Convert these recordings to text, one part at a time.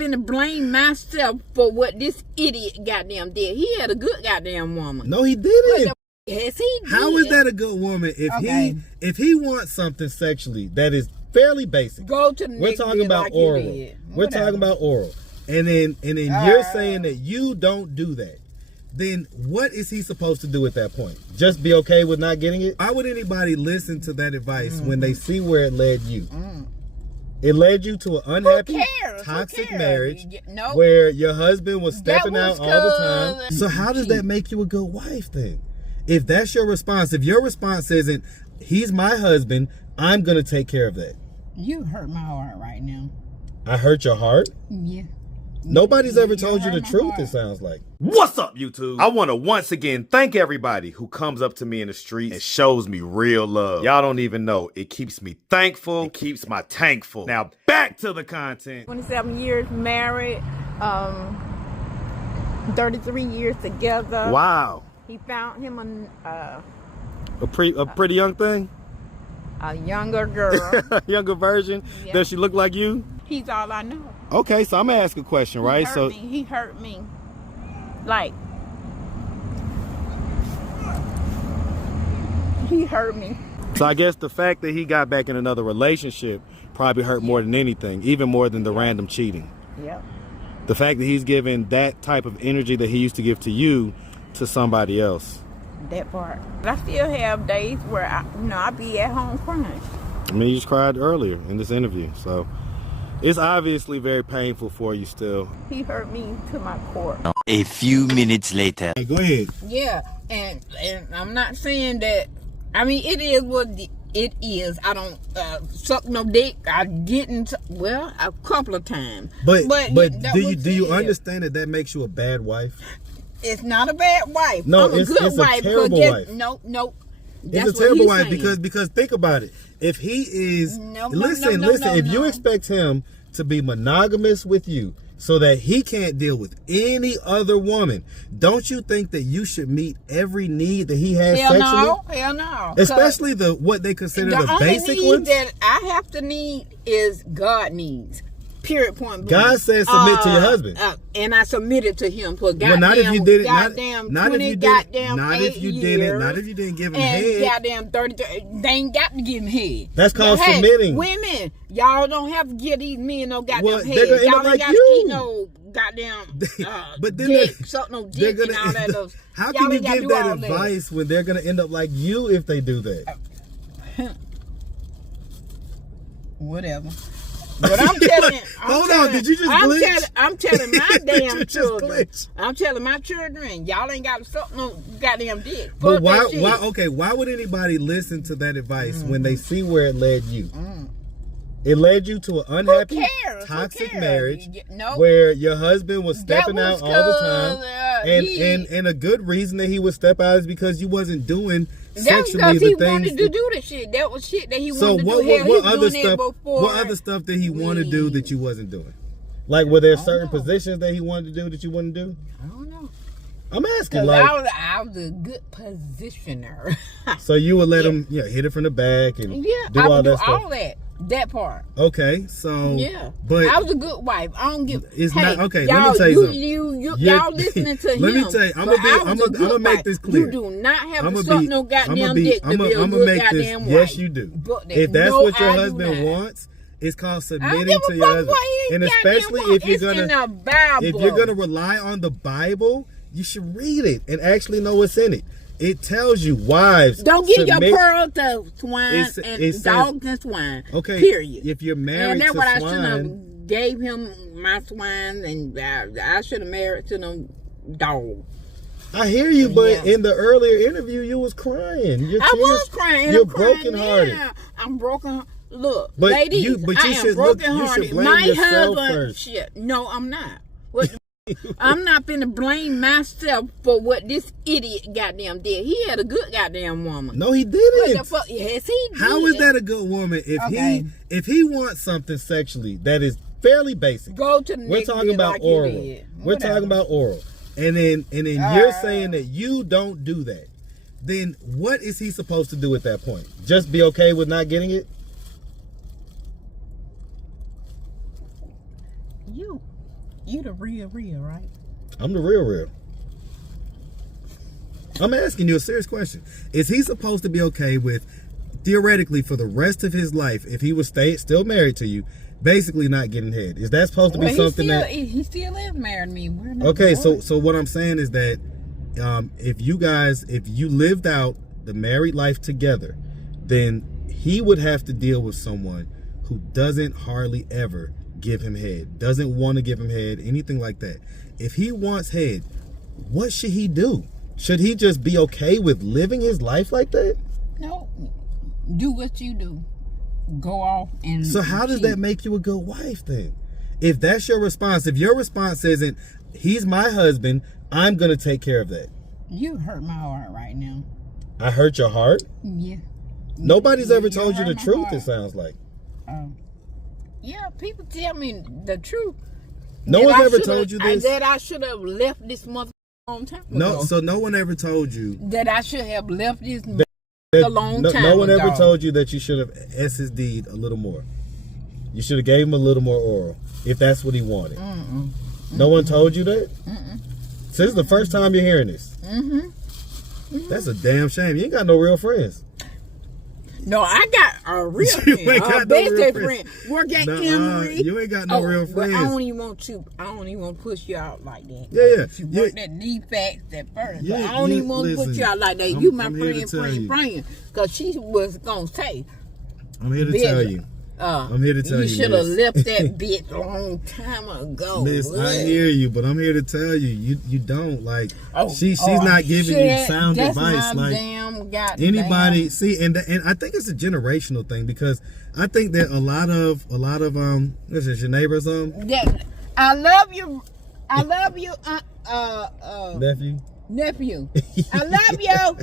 finna blame myself for what this idiot goddamn did. He had a good goddamn woman. No, he didn't. Yes, he did. How is that a good woman if he wants something sexually that is fairly basic? Go to the We're talking about like oral. We're talking about oral. And then you're saying that you don't do that. Then what is he supposed to do at that point? Just be okay with not getting it? Why would anybody listen to that advice when they see where it led you? It led you to an unhappy, toxic marriage where your husband was stepping out all the time. So how does that make you a good wife then? If that's your response, if your response isn't, he's my husband, I'm going to take care of that. You hurt my heart right now. I hurt your heart? Yeah. Nobody's ever told you the truth, it sounds like. What's up, YouTube? I want to once again thank everybody who comes up to me in the streets and shows me real love. Y'all don't even know. It keeps me thankful. It keeps my tank full. Now, back to the content. 27 years married, 33 years together. Wow. He found him A pretty young thing? a younger girl. Younger version? Yeah. Does she look like you? He's all I know. Okay, so I'm going to ask a question, right? He hurt me. Like, he hurt me. So I guess the fact that he got back in another relationship probably hurt more than anything, even more than the random cheating. Yep. The fact that he's giving that type of energy that he used to give to you to somebody else. That part. I still have days where I be at home crying. I mean, you just cried earlier in this interview, so it's obviously very painful for you still. He hurt me to my core. A few minutes later. Hey, go ahead. Yeah, and I'm not saying that. I mean, it is what it is. I don't suck no dick. I didn't. Well, a couple of times. But do you understand that makes you a bad wife? It's not a bad wife. No, I'm a good wife. A terrible wife. No. It's a terrible wife because think about it. If he is listen, if you expect him to be monogamous with you so that he can't deal with any other woman, don't you think that you should meet every need that he has sexually? Hell no. Especially what they consider the basic ones. The only need that I have to need is God needs. Period. Point blank. God says submit to your husband, and I submitted to him for goddamn. Well, not if you did it. Not if you did it. Not if you didn't. Not if you didn't give him head. Goddamn 30. They ain't got to give him head. That's called submitting. Women, y'all don't have to give these men no goddamn head. They're gonna end Y'all up like ain't got to you. eat no goddamn. But then dick, suck no dick and all that. How can you give that advice when they're gonna end up like you if they do that? Whatever. But I'm telling, hold on, did you just glitch? I'm telling my damn children. I'm telling my children, y'all ain't got to suck no goddamn dick. But why would anybody listen to that advice when they see where it led you? It led you to an unhappy, toxic marriage where your husband was stepping out all the time. And a good reason that he would step out is because you wasn't doing sexually the things. He wanted to do the shit. That was shit that he wanted to do. What other stuff did he want to do that you wasn't doing? Like, were there certain positions that he wanted to do that you wouldn't do? I don't know. I'm asking, I was a good positioner. So you would let him hit it from the back and do all that stuff? all that part. Okay, so but I was a good wife. I don't give. It's not okay. Let me tell you something. Y'all listening to him. Let me tell you. I'm gonna make this clear. You do not have to suck no goddamn dick to be a good goddamn wife. Yes, you do. If that's what your husband wants, it's called submitting to your husband. And especially if you're gonna rely on the Bible, you should read it and actually know what's in it. It tells you, wives, don't give your pearl to swine and dogs and swine. Okay. Period. If you're married to swine, I should have gave him my swine, and I should have married to them dogs. I hear you, but in the earlier interview, you was crying. I was crying. You're brokenhearted. I'm broken. Look, but ladies, I am brokenhearted. You should blame yourself first. Shit. No, I'm not. What? I'm not finna blame myself for what this idiot goddamn did. He had a good goddamn woman. No, he didn't. What the fuck? Yes, he did. How is that a good woman if he wants something sexually that is fairly basic? Go to the We're talking about oral. We're talking about oral. And then you're saying that you don't do that. Then what is he supposed to do at that point? Just be okay with not getting it? You the real, right? I'm the real. I'm asking you a serious question. Is he supposed to be okay with, theoretically, for the rest of his life, if he was still married to you, basically not getting head? Is that supposed to be something he still is married to me. Okay, so what I'm saying is that if you lived out the married life together, then he would have to deal with someone who doesn't hardly ever give him head, doesn't want to give him head, anything like that. If he wants head, what should he do? Should he just be okay with living his life like that? No. Do what you do. Go off and... So how does that make you a good wife then? If that's your response, if your response isn't, he's my husband, I'm going to take care of that. You hurt my heart right now. I hurt your heart? Yeah. Nobody's ever told you the truth, it sounds like. Yeah, people tell me the truth. No one's ever told you this? That I should have left this mother a long time ago. No, so no one ever told you that I should have left this a long time ago. No one ever told you that you should have SSD'd a little more. You should have gave him a little more oral, if that's what he wanted. No one told you that? So this is the first time you're hearing this? That's a damn shame. You ain't got no real friends. No, I got a real friend. A best friend. Work at Emory. You ain't got no real friends. I don't even want to push you out like that. Yeah. She worked at defects at first. Yeah, I don't even want to put you out like that. You my friend. Because she was going to say. I'm here to tell you. I'm here to tell you. You should have left that bitch a long time ago. Miss, I hear you, but I'm here to tell you, you don't like. She's not giving you sound advice. Like anybody, see, and I think it's a generational thing, because I think that a lot of this is your neighbor or something. Yeah, I love you, nephew. I love you.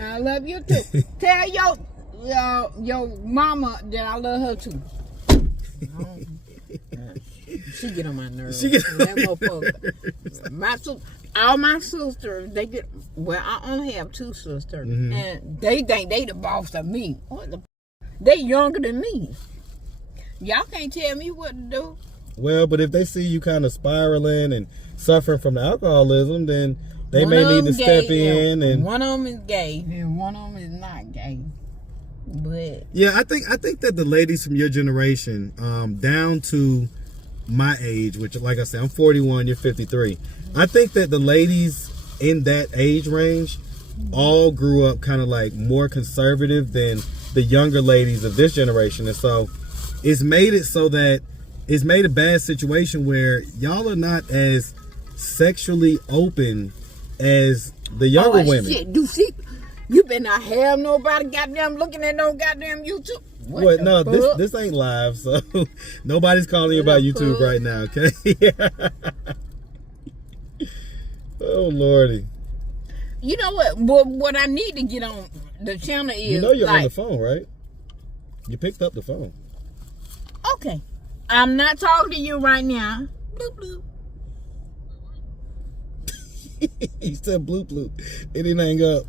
I love you too. Tell your mama that I love her too. She get on my nerves. All my sisters, they get. Well, I only have 2 sisters, and they think they the boss of me. They younger than me. Y'all can't tell me what to do. Well, but if they see you kind of spiraling and suffering from the alcoholism, then they may need to step in. And one of them is gay, and one of them is not gay. But yeah, I think that the ladies from your generation, down to my age, which, like I said, I'm 41, you're 53. I think that the ladies in that age range all grew up kind of like more conservative than the younger ladies of this generation, and so it's made a bad situation where y'all are not as sexually open as the younger women. Shit. You better not have nobody goddamn looking at no goddamn YouTube. What? No, this ain't live, so nobody's calling you about YouTube right now, okay? Oh, Lordy. You know what? What I need to get on the channel is... You know you're on the phone, right? You picked up the phone. Okay. I'm not talking to you right now. Bloop, bloop. He said bloop, bloop. It didn't hang up.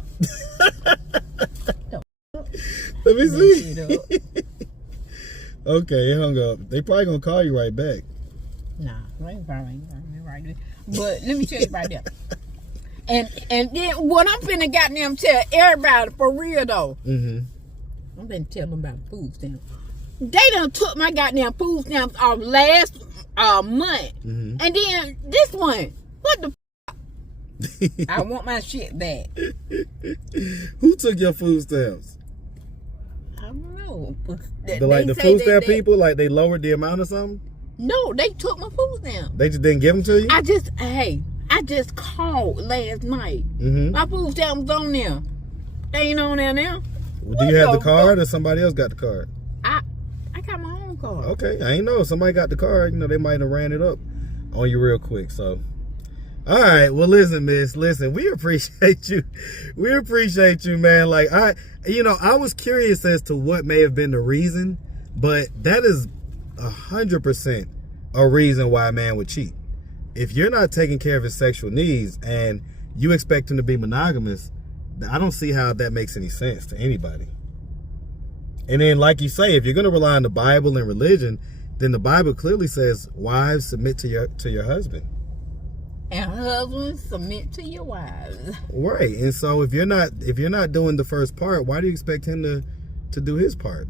Let me see. Okay, it hung up. They probably gonna call you right back. Nah, they probably ain't gonna be right there. But let me tell you right there. And then what I'm finna goddamn tell everybody for real though. I'm finna tell them about food stamps. They done took my goddamn food stamps off last month, and then this one. What the? I want my shit back. Who took your food stamps? I don't know. The food stamp people, like they lowered the amount or something? No, they took my food stamps. They just didn't give them to you? I just called last night. My food stamp was on there. They ain't on there now. Well, do you have the card or somebody else got the card? I got my own card. Okay, I ain't know. Somebody got the card. You know, they might have ran it up on you real quick, so... All right, well, listen, miss, we appreciate you. We appreciate you, man. Like, I was curious as to what may have been the reason, but that is 100% a reason why a man would cheat. If you're not taking care of his sexual needs and you expect him to be monogamous, I don't see how that makes any sense to anybody. And then, like you say, if you're going to rely on the Bible and religion, then the Bible clearly says, wives, submit to your husband. And husbands, submit to your wives. Right. And so if you're not doing the first part, why do you expect him to do his part?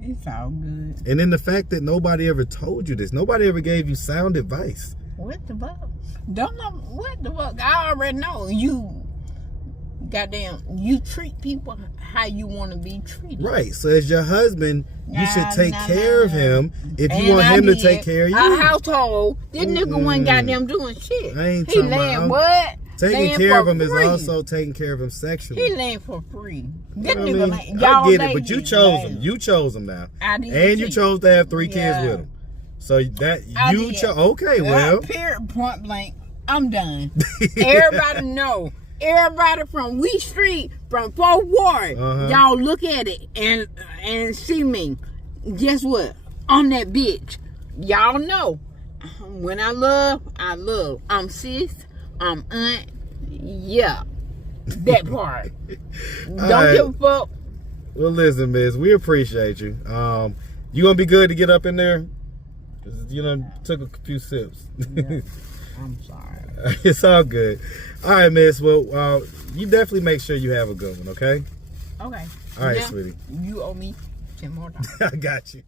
It's all good. And then the fact that nobody ever told you this, nobody ever gave you sound advice. What the fuck? Don't know what the fuck. I already know you. Goddamn, you treat people how you want to be treated. Right. So as your husband, you should take care of him if you want him to take care of you. Our household, this nigga wasn't goddamn doing shit. I ain't he talking laying about what? taking care of him is also taking care of him sexually. He laying for free. This I nigga, mean, y'all I get it, but you ladies, chose man. him. You chose him now, I did and you too. chose to have 3 kids Yeah. with him. So that I you did. chose. Okay, well, period, point blank. I'm done. Everybody know. Everybody from Wheat Street, from 4th Ward, y'all look at it and see me. Guess what? I'm that bitch. Y'all know. When I love, I love. I'm sis. I'm aunt. Yeah. That part. Don't give a fuck. well, listen, miss, we appreciate you. You gonna be good to get up in there? 'Cause, you know, took a few sips. Yeah. I'm sorry. It's all good. All right, miss. Well, you definitely make sure you have a good one, okay? Okay. All right, Yeah, sweetie. You owe me $10 more. I got you.